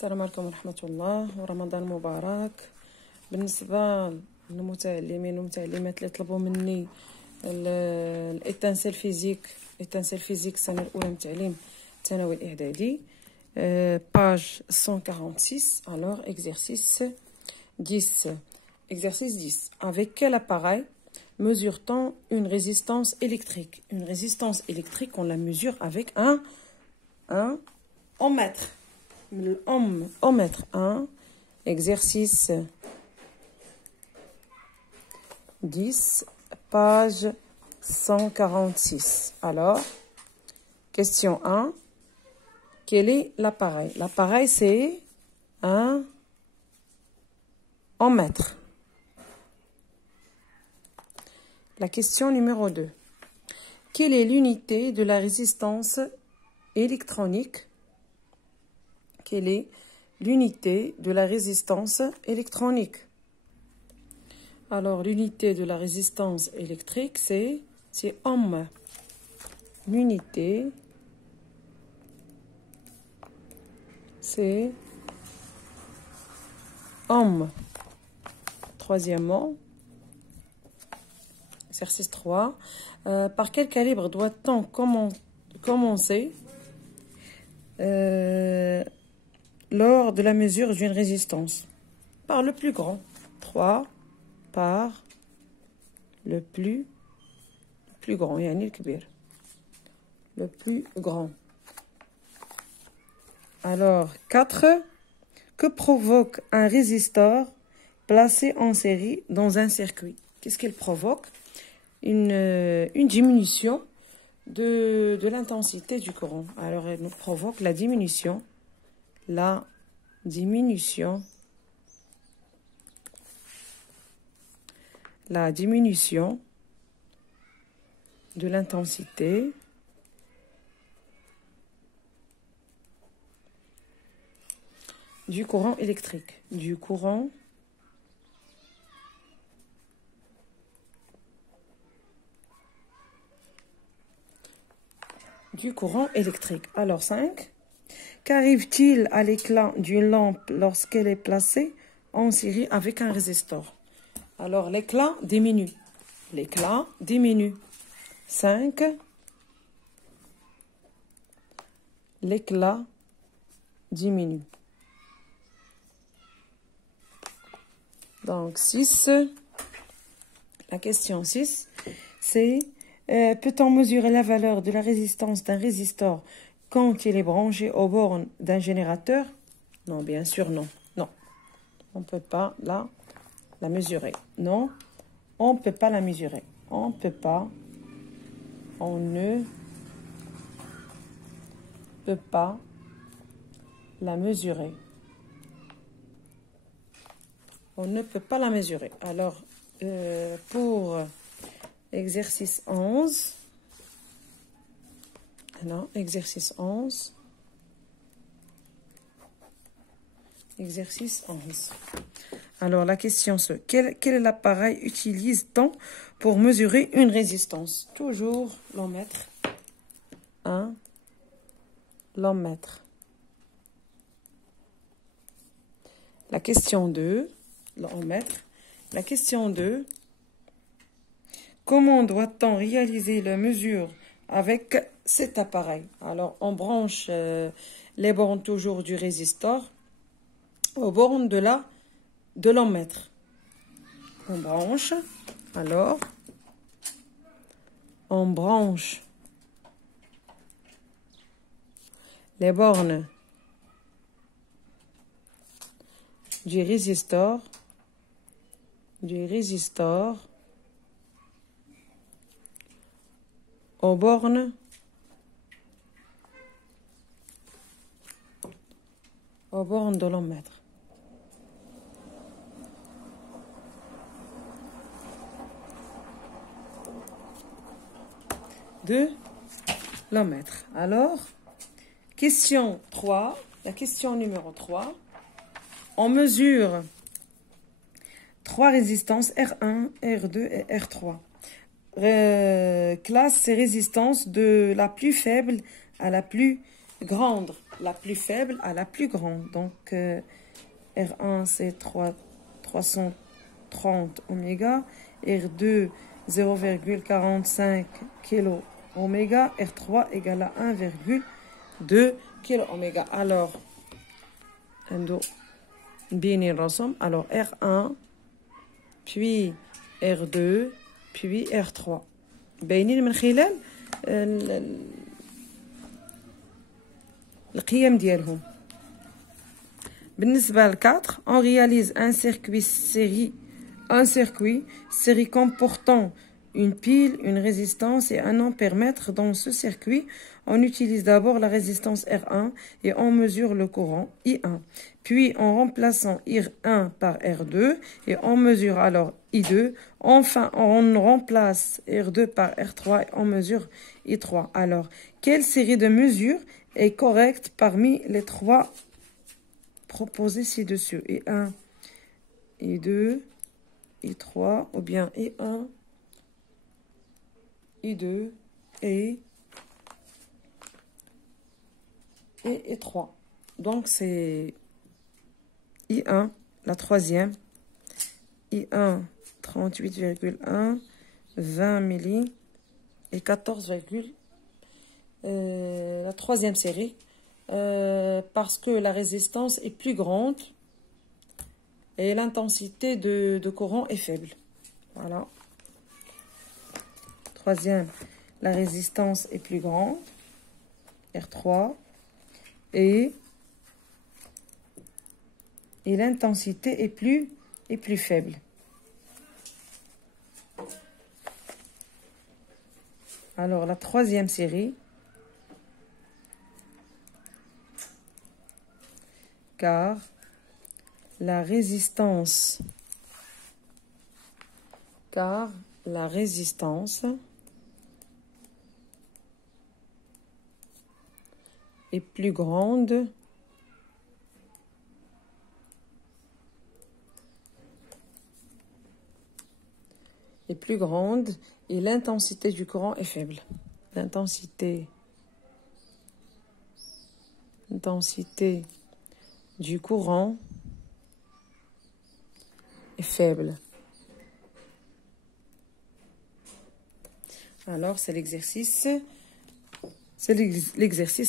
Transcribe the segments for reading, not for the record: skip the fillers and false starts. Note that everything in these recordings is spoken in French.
السلام عليكم ورحمة الله ورمضان مبارك. بالنسبة للمتعلمين والمتعلمات اللي طلبوا مني الاتانسيل فيزيك السنة الأولى من التعليم الثانوي الإعدادي، page 146. Alors, exercice 10. Exercice 10. Avec quel appareil mesure-t-on une résistance électrique? Une résistance électrique, on la mesure avec un ohmmètre. Ohmmètre 1. Exercice 10, page 146. Alors, question 1. Quel est l'appareil? L'appareil, c'est un ohmmètre. La question numéro 2. Quelle est l'unité de la résistance électronique? Quelle est l'unité de la résistance électronique? Alors, l'unité de la résistance électrique, c'est ohm. L'unité, c'est ohm. Troisièmement, exercice 3. Par quel calibre doit-on commencer lors de la mesure d'une résistance? Par le plus grand. 3. Par le plus grand. يعني الكبير. Le plus grand. Alors, 4. Que provoque un résistor placé en série dans un circuit? Qu'est-ce qu'il provoque? Une diminution de l'intensité du courant. Alors, elle nous provoque la diminution de l'intensité du courant électrique. Du courant électrique. Alors, 5. Qu'arrive-t-il à l'éclat d'une lampe lorsqu'elle est placée en série avec un résistor? Alors, l'éclat diminue. 5. L'éclat diminue. Donc, 6. La question 6, c'est peut-on mesurer la valeur de la résistance d'un résistor quand il est branché aux bornes d'un générateur? Non, bien sûr, non. Non. On ne peut pas la mesurer. Non, on ne peut pas la mesurer. On ne peut pas la mesurer. On ne peut pas la mesurer. Alors, pour exercice 11, non, exercice 11. Exercice 11. Alors, la question c'est, quel appareil utilise-t-on pour mesurer une résistance? Toujours l'ohmmètre. L'ohmmètre. La question 2, l'ohmmètre. La question 2, comment doit-on réaliser la mesure avec cet appareil? Alors, on branche les bornes toujours du résistor aux bornes de l'ohmmètre. On branche, alors, on branche les bornes du résistor aux bornes de l'ohmmètre. De l'ohmmètre. Alors, question 3, la question numéro 3. On mesure 3 résistances R1, R2 et R3. Classe ces résistances de la plus faible à la plus grande, la plus faible à la plus grande. Donc, R1, c'est 330 oméga. R2, 0,45 kilo oméga. R3 égale à 1,2 kilo oméga. Alors, alors R1, puis R2, puis R3. باينين من خلال القيم ديالهم. بالنسبة ل 4, on réalise un circuit série comportant une pile, une résistance et un ampèremètre. Dans ce circuit, on utilise d'abord la résistance R1 et on mesure le courant I1. Puis, en remplaçant I1 par R2 et on mesure alors I2. Enfin, on remplace R2 par R3 et on mesure I3. Alors, quelle série de mesures est correcte parmi les trois proposées ci-dessus? I1, I2, I3 ou bien I1, I2 et I3. Donc, c'est I1, la troisième. I1, 38,1, 20 milli et 14, la troisième série. Parce que la résistance est plus grande et l'intensité de courant est faible. Voilà. Troisième, la résistance est plus grande, R3, et l'intensité est plus faible. Alors, la troisième série, car la résistance est plus grande et l'intensité du courant est faible. L'intensité du courant est faible. Alors, c'est l'exercice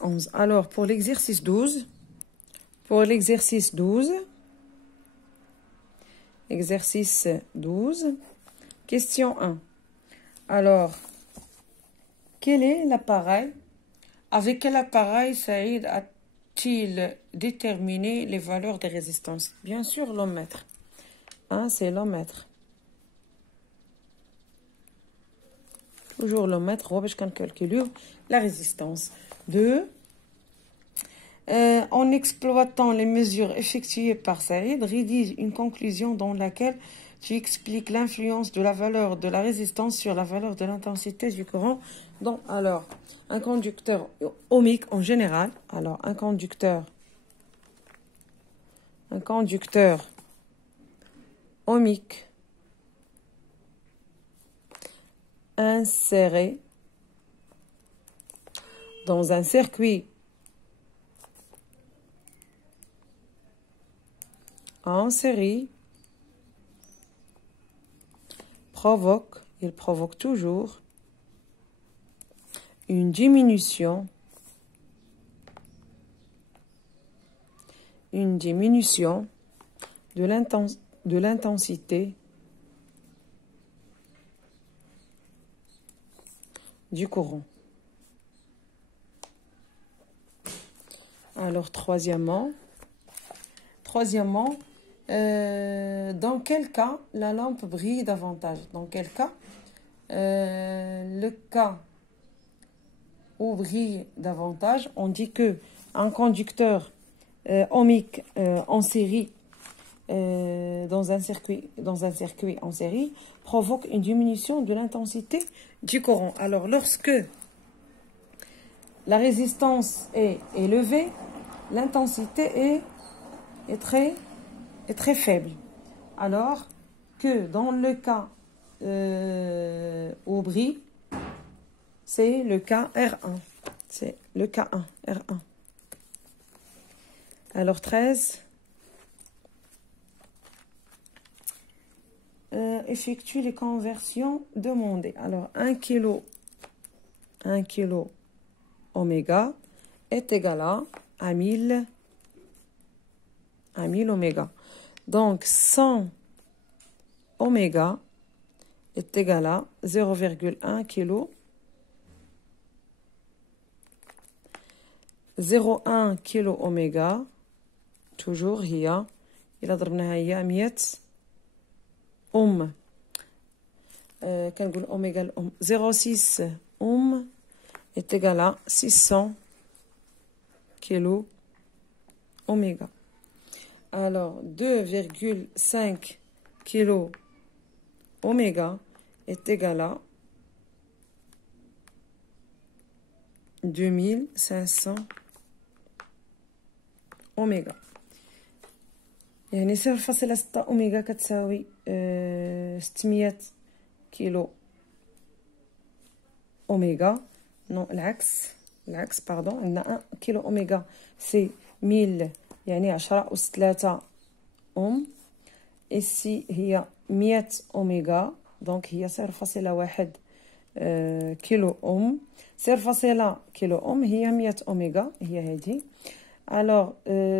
11. Alors, pour l'exercice 12, exercice 12, question 1. Alors, quel est l'appareil? Avec quel appareil Saïd a-t-il déterminé les valeurs des résistances? Bien sûr, l'ohmmètre. C'est l'ohmmètre. Toujours l'ohmmètre, je vais calculer la résistance. 2. En exploitant les mesures effectuées par Saïd, rédige une conclusion dans laquelle tu expliques l'influence de la valeur de la résistance sur la valeur de l'intensité du courant. Donc, alors, un conducteur ohmique en général, alors un conducteur ohmique inséré dans un circuit en série il provoque toujours une diminution de l'intensité du courant. Alors, troisièmement, dans quel cas la lampe brille davantage? Dans quel cas? Le cas où brille davantage, on dit que un conducteur ohmique en série dans un circuit en série provoque une diminution de l'intensité du courant. Alors, lorsque la résistance est élevée, l'intensité est très faible. Alors que dans le cas où brille, c'est le cas R1. C'est le cas 1, R1. Alors 13. Effectue les conversions demandées. Alors 1 kg oméga est égal à 1000 oméga. Donc 100 oméga est égal à 0,1 kg. 0,1 kg oméga toujours هي إلا ضربناها هي 100 كنقول اوميغا الام 0,6 est égal à 600 kilo oméga. Alors 2,5 kilo oméga est égal à 2500 اوميغا. يعني 0,6 اوميغا كتساوي 600 كيلو اوميغا. نو العكس باردون. عندنا 1 كيلو اوميغا سي 1000 يعني 10 أس 3 إسي هي 100 اوميغا دونك هي 0,1 كيلو 0,1 كيلو هي 100 اوميغا هي هذه. alors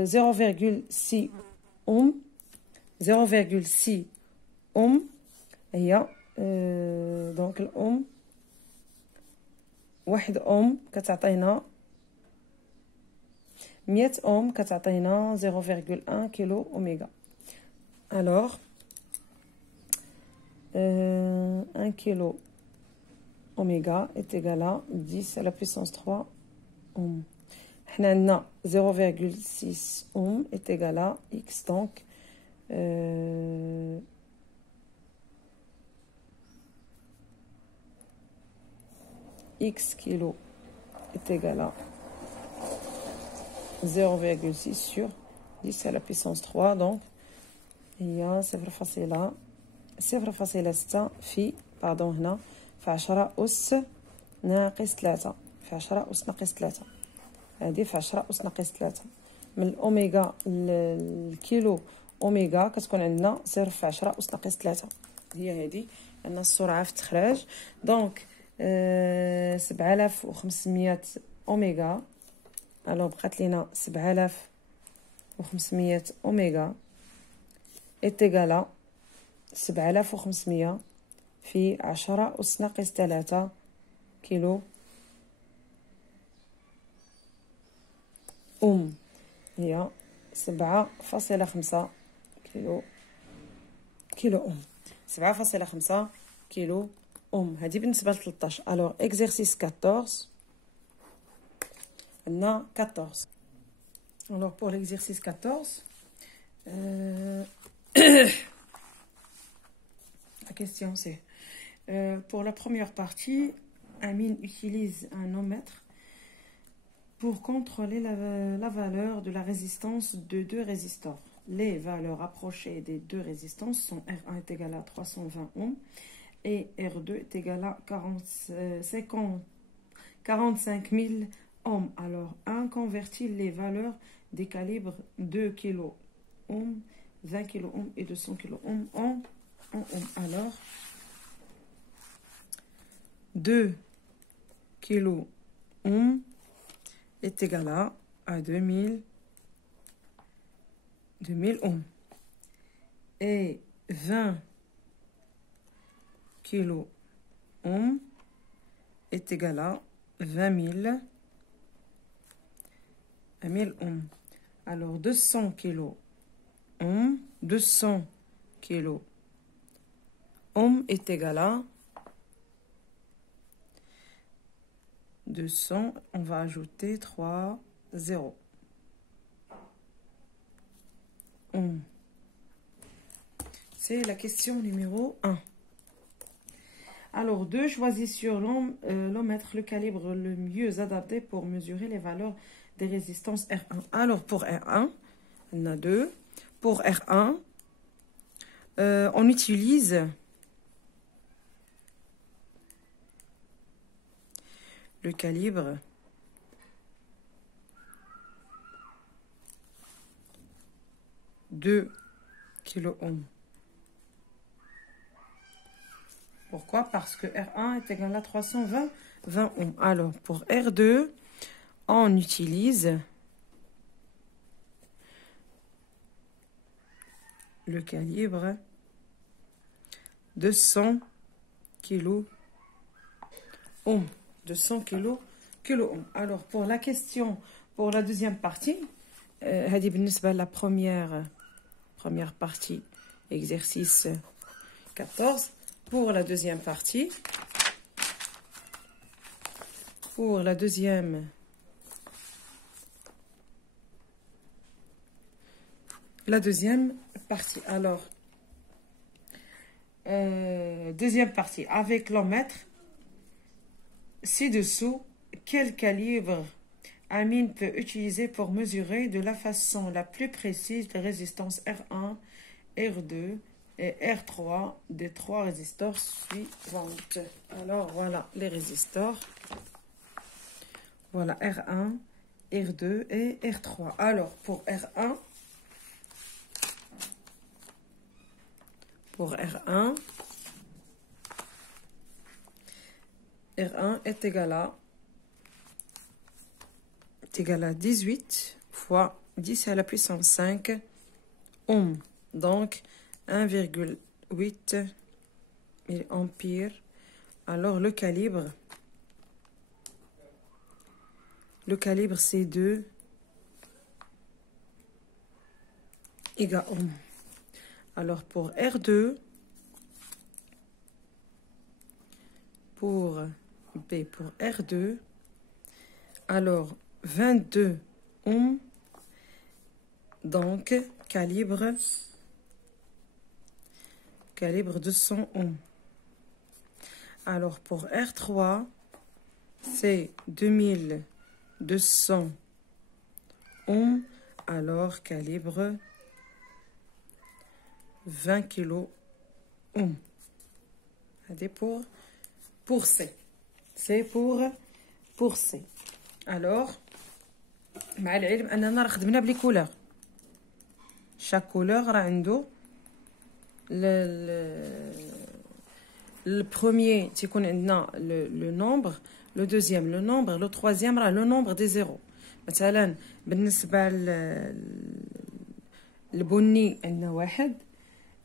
0,6 0,6 هي دونك الأم 1 كتعطينا 100 كتعطينا 0,1 كيلو اوميغا. alors 1 كيلو اوميغا est égal à 10 à la puissance 3 حنا عندنا 0,6 est égal à x donc x kilo est égal à 0,6 sur 10 à la puissance 3 donc هي 0,6 في باردون هنا في 10 أس ناقص 3 في 10 أس ناقص 3 هذه في 10 أس ناقص 3 من الأوميغا الكيلو أوميغا كتكون عندنا 0 في 10 أس ناقص 3 هي هذه عندنا السرعة في التخراج دونك 7500 أوميغا. الو بقات لينا 7500 أوميغا est égal à 7500 في 10 أس ناقص 3 كيلو هي 7,5 كيلو 7,5 كيلو هذه بالنسبة ل 13. alors exercice 14 عندنا 14. alors pour l'exercice 14 la question c'est pour la première partie Amine utilise un ohmètre pour contrôler la valeur de la résistance de deux résistors. Les valeurs approchées des deux résistances sont R1 est égal à 320 ohms et R2 est égal à 45 000 ohms. Alors 1 convertit les valeurs des calibres 2 kilo ohm, 20 kilo ohm et 200 kilo ohm en ohm. Alors 2 kilo ohm est égal à 2000 ohms et 20 kilo ohm est égal à 20 000 ohms. alors 200 kilo ohm est égal à 200, on va ajouter 3 0 c'est la question numéro 1. alors 2, choisis sur l'ohmètre le calibre le mieux adapté pour mesurer les valeurs des résistances R1. alors pour R1 on a 2. pour R1 on utilise le calibre 2 kilo-ohms. Pourquoi? Parce que R1 est égal à 320 ohms. Alors, pour R2, on utilise le calibre 200 kilo ohms. 200 kilo ohms. Alors, pour la question, pour la deuxième partie, هذه بالنسبة la première partie, exercice 14. Pour la deuxième partie, pour la deuxième partie. Alors, deuxième partie, avec l'ohmètre, ci-dessous, quel calibre Amine peut utiliser pour mesurer de la façon la plus précise les résistances R1, R2 et R3 des 3 résistors suivantes. Alors, voilà les résistors. Voilà R1, R2 et R3. Alors, pour R1, R1 est égal à 18 fois 10 à la puissance 5 ohms. Donc, 1,8 milliampères. Alors, le calibre c'est 2 giga-ohms. Alors, pour R2, pour R2, alors 22 ohms, donc calibre 200 ohms. Alors pour R3, c'est 2200 ohms, alors calibre 20 kilo ohms. C'est pour C. C'est pour C. Alors, مع العلم أننا راه خدمنا بلي كولور. chaque couleur راه عنده le premier تيكون عندنا le nombre, le deuxième le nombre, le troisième راه le nombre des zéros. مثلا بالنسبة للبني عندنا 1,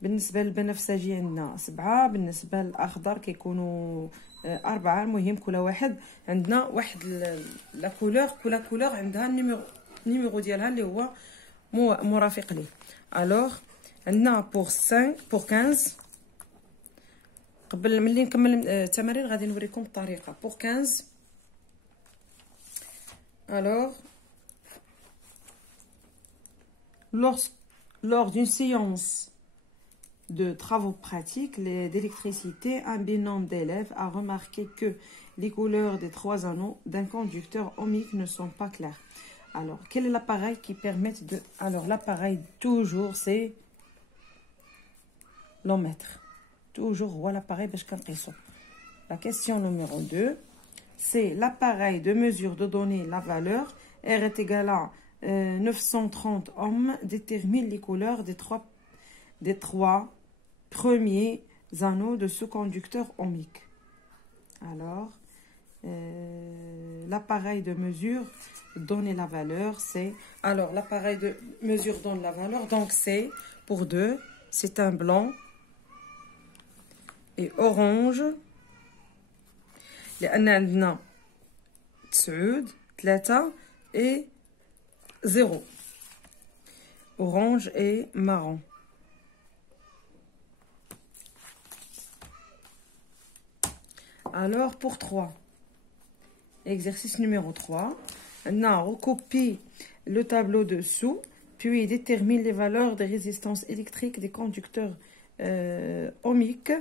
بالنسبة للبنفسجي عندنا 7، بالنسبة للأخضر كيكونوا 4. المهم كل واحد عندنا واحد لا كولور، كل كولور عندها النيميرو ديالها اللي هو مرافق ليه. الوغ عندنا بور 15. قبل ملي نكمل التمارين غادي نوريكم الطريقه. بور 15 الوغ lors d'une séance de travaux pratiques d'électricité, un binôme d'élèves a remarqué que les couleurs des 3 anneaux d'un conducteur ohmique ne sont pas claires. Alors, quel est l'appareil qui permet de... Alors, l'appareil, toujours, c'est l'ohmètre. Toujours, voilà l'appareil. La question numéro 2, c'est l'appareil de mesure de donner la valeur. R est égal à 930 ohms. Détermine les couleurs des trois premiers anneaux de ce conducteur ohmique. Alors, l'appareil de mesure donner la valeur, c'est... Alors, l'appareil de mesure donne la valeur, donc c'est pour 2, c'est un blanc et orange. لأن عندنا 9 3 et 0. Orange et marron. Alors, pour 3, exercice numéro 3, on recopie le tableau dessous, puis détermine les valeurs des résistances électriques des conducteurs ohmiques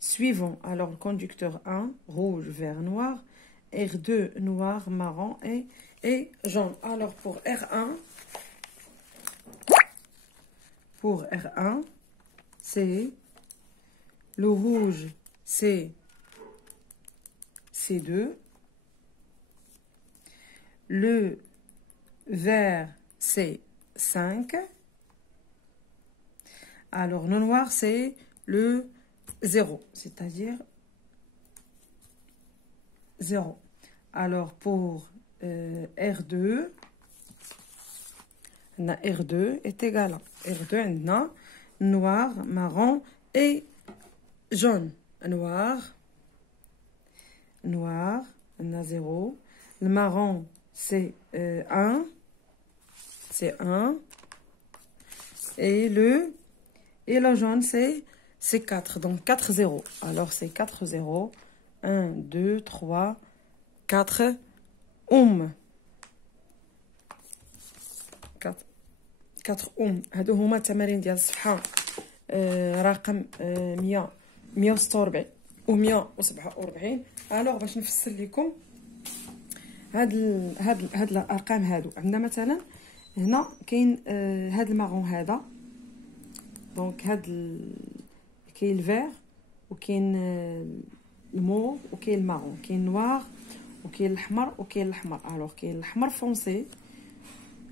suivants. Alors, le conducteur 1, rouge, vert, noir, R2, noir, marron et jaune. Alors, pour R1, c'est le rouge, c'est C2, le vert, c'est 5. Alors, le noir, c'est le 0, c'est-à-dire 0. Alors, pour R2, R2 est égal à R2, on a noir, marron et jaune. Noir, noir, on a 0. Le marron, c'est 1. C'est 1. Et le jaune, c'est 4. Donc 4 0. Alors c'est 4 0. 1, 2, 3, 4. 4 هادو هما التمارين ديال الصفحه رقم 146 و 147. الوغ باش نفسر لكم هاد الارقام هادو. عندنا مثلا هنا كاين هاد المارون هذا، دونك كاين الفير وكاين الموف وكاين المارون، كاين نوار وكاين الاحمر وكاين الاحمر. الوغ كاين الاحمر فونسي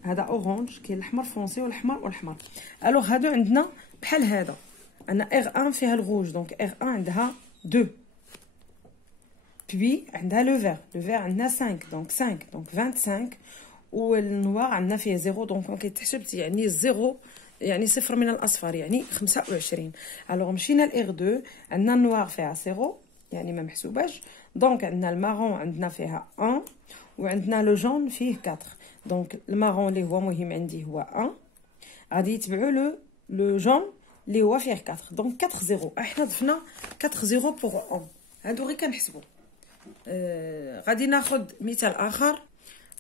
هذا اورانج، كاين الاحمر فونسي والاحمر. الوغ هادو عندنا بحال هذا، انا R1 فيها الغوج، دونك R1 عندها 2، بي عندها لو فير عندنا 5، دونك 25، والنوار عندنا فيه 0، دونك كيتحسب يعني 0 يعني صفر من الاصفار يعني 25. الوغ مشينا ل R2 عندنا النوار فيها 0 يعني ما محسوباش، دونك عندنا المارون عندنا فيها 1 وعندنا لو جون فيه 4. دونك المارون اللي هو مهم عندي هو 1، غادي يتبعوا لو جون اللي هو فيه 4، دونك 4 0. احنا ضفنا 4 0 بوغ 1. هادو غير كنحسبوا. غادي ناخذ مثال اخر.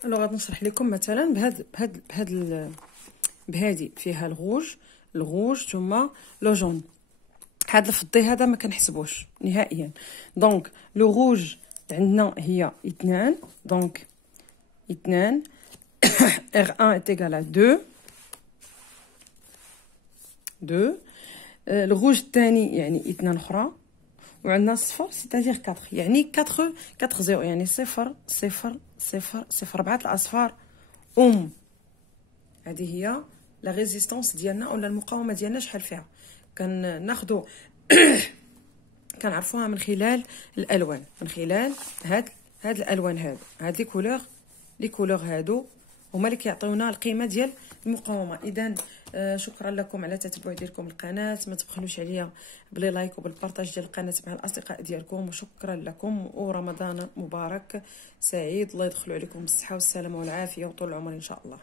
الوغ غادي نشرح لكم مثلا بهادي فيها الغوج ثم لو جون. هاد الفضي هذا ما كنحسبوش نهائيا. دونك لو غوج عندنا هي 2، دونك 2 R1 est égal à 2. الغوج الثاني يعني 2 اخرى، وعندنا صفر سيتادير 4 يعني 4 0 يعني 0 0 0 0 4 الاصفار. هذه هي لا ريزيستانس ديالنا ولا المقاومه ديالنا شحال فيها. كناخذوا كنعرفوها من خلال الالوان، من خلال هاد الالوان هاد لي كولور هادو هما اللي كيعطيونا القيمه ديال المقاومه. اذا شكرا لكم على تتبع ديالكم القناه، ما تبخلوش عليا بلي لايك وبالبارطاج ديال القناه مع الاصدقاء ديالكم، وشكرا لكم ورمضان مبارك سعيد. الله يدخلوا عليكم بالصحه والسلامه والعافيه وطول العمر ان شاء الله.